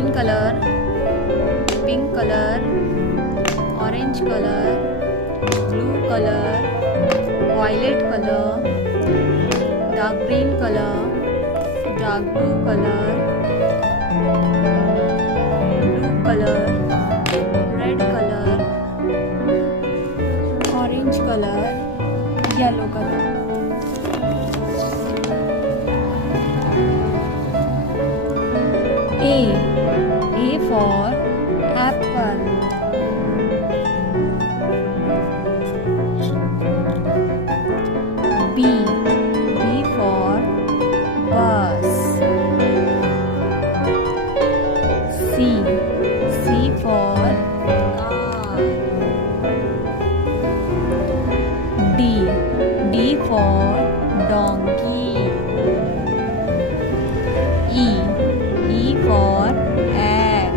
green color, pink color, orange color, blue color, violet color, dark green color, dark blue color, blue color, red color, orange color, yellow color. A for apple. B for bus. C for car. D for donkey. E for egg.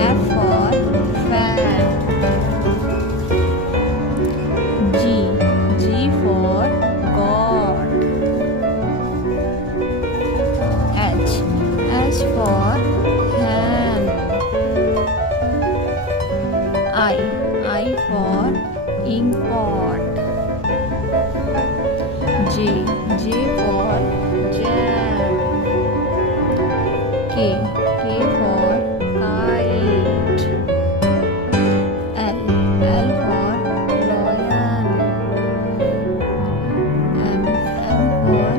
F for fan. G for God. H for hand. I for ink pot. J for jam. K for kite. L for lion. M for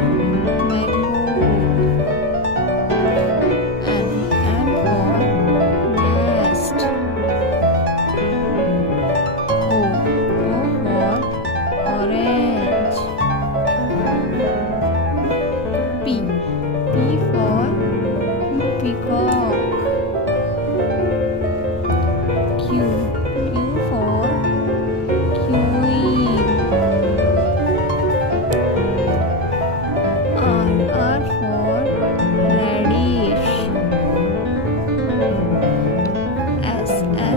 mango. N for nest. O for orange. P for peacock. Q for queen. R for radish.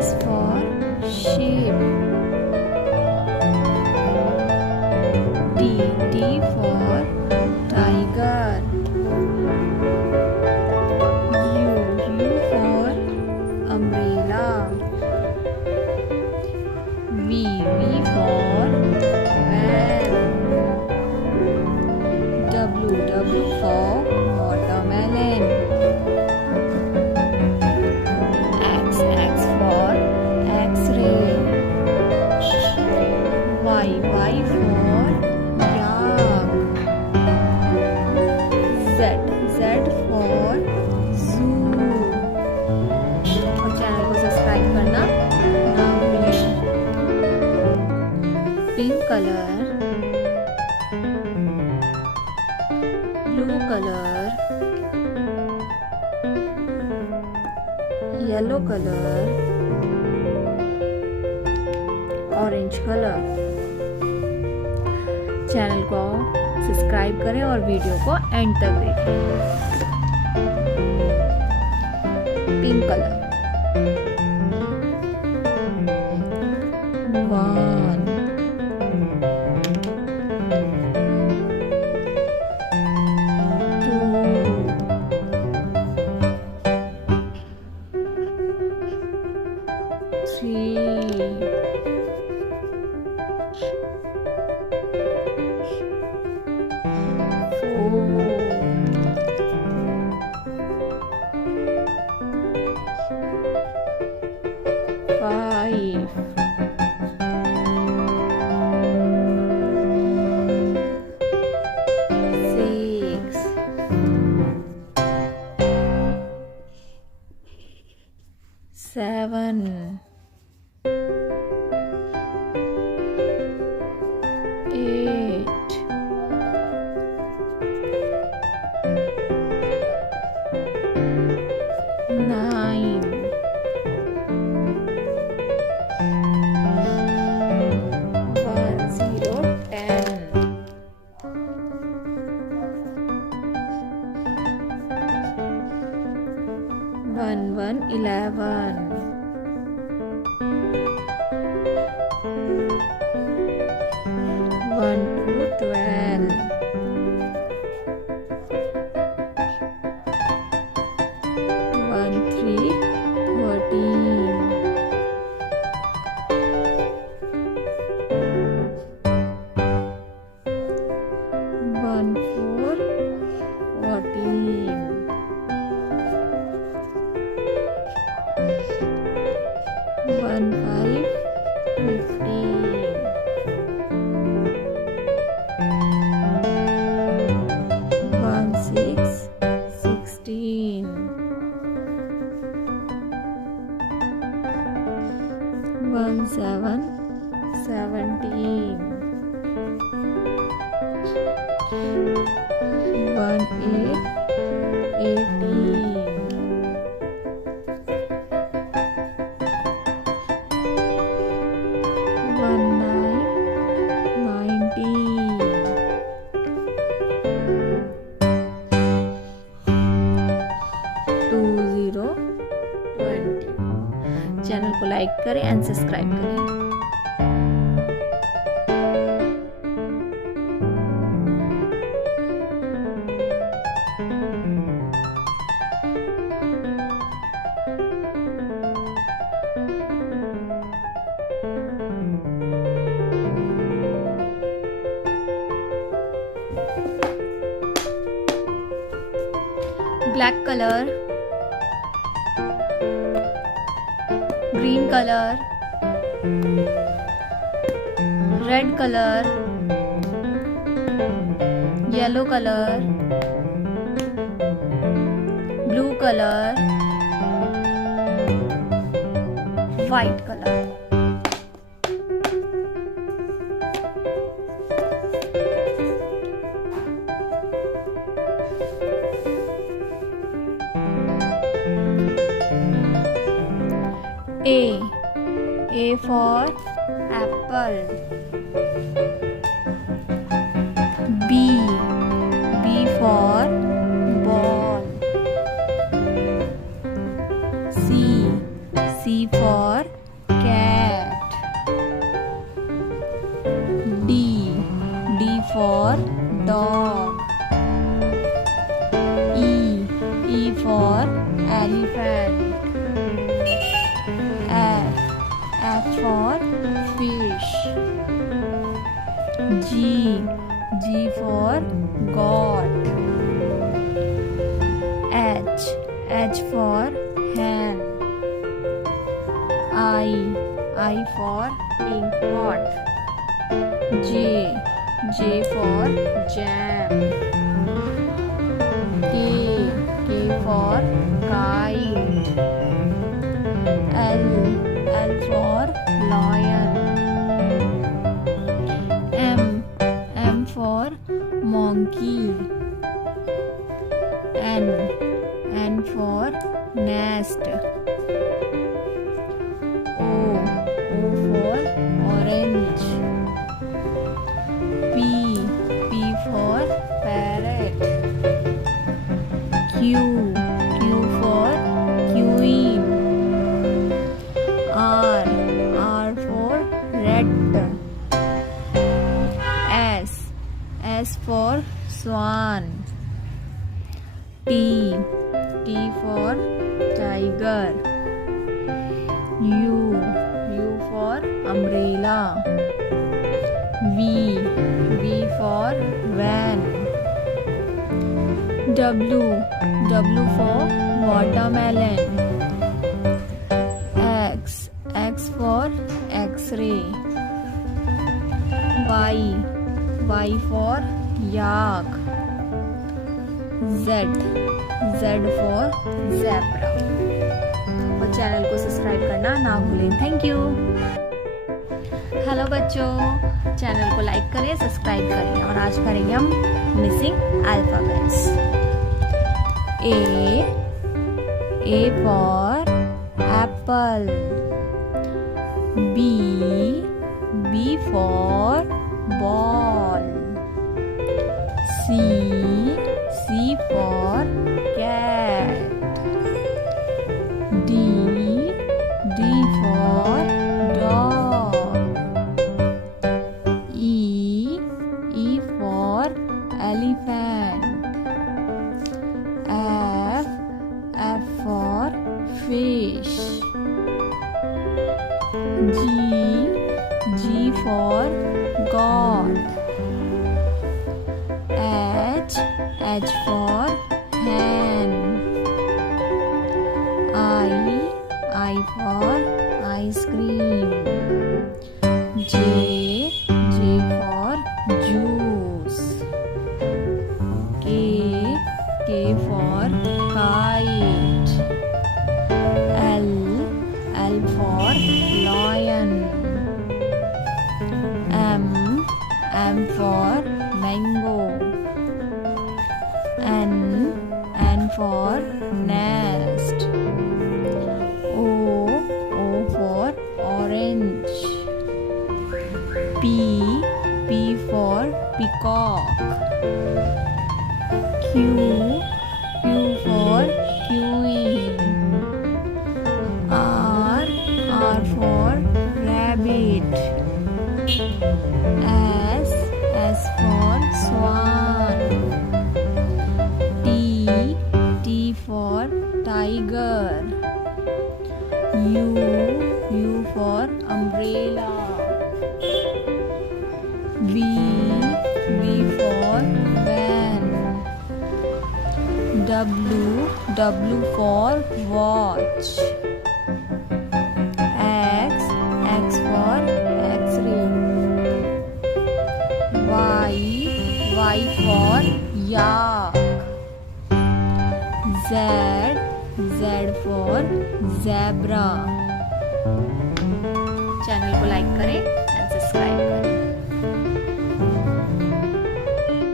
S for sheep. D for tiger. U for umbrella. V for van. W for watermelon. X for X-ray. Y for yak. Z for zoo. और channel को subscribe करना ना भूलिए। Pink colour, blue colour, yellow colour, orange colour. Channel को subscribe करें और video को and तक देखें। Pink colour, 1 5 6 7 8 9 11 1 to 12 1 4 14. 1 5 15. 1 6 16. 1 7 17. 1 8 18. 1 9 19. 2 0 20. चैनल को लाइक करें एंड सब्सक्राइब करें। Black colour, green colour, red colour, yellow colour, blue colour, white colour. A for apple. B for ball. C for cat. D for dog. E for elephant. F for fish. G for God. H for hen. I for ink pot. J for jam. K for kite. L for lion. M for monkey. N for nest. O for orange. P for parrot. Q for queen. R for rat. S for swan. T for tiger. U for umbrella. V for van. W for watermelon. X for X-ray. Y for yak. Z for zebra। और channel को subscribe करना ना भूलें। Thank you. Hello बच्चों, channel को like करें, subscribe करें और आज करेंगे हम missing alphabets. A for apple. B for ball. C for cat. D for dog. E for elephant. F for fish. G for God. H for hen. I for ice cream. J for juice. K for kite. L for lion. M for mango. N for nest. O for orange. P for peacock. Q for queen. R for rabbit. S for swan. T for tiger. U for umbrella. V for van. W for watch. X for X-ray. Y for yak. Z for zebra. Channel को like करें and subscribe करें।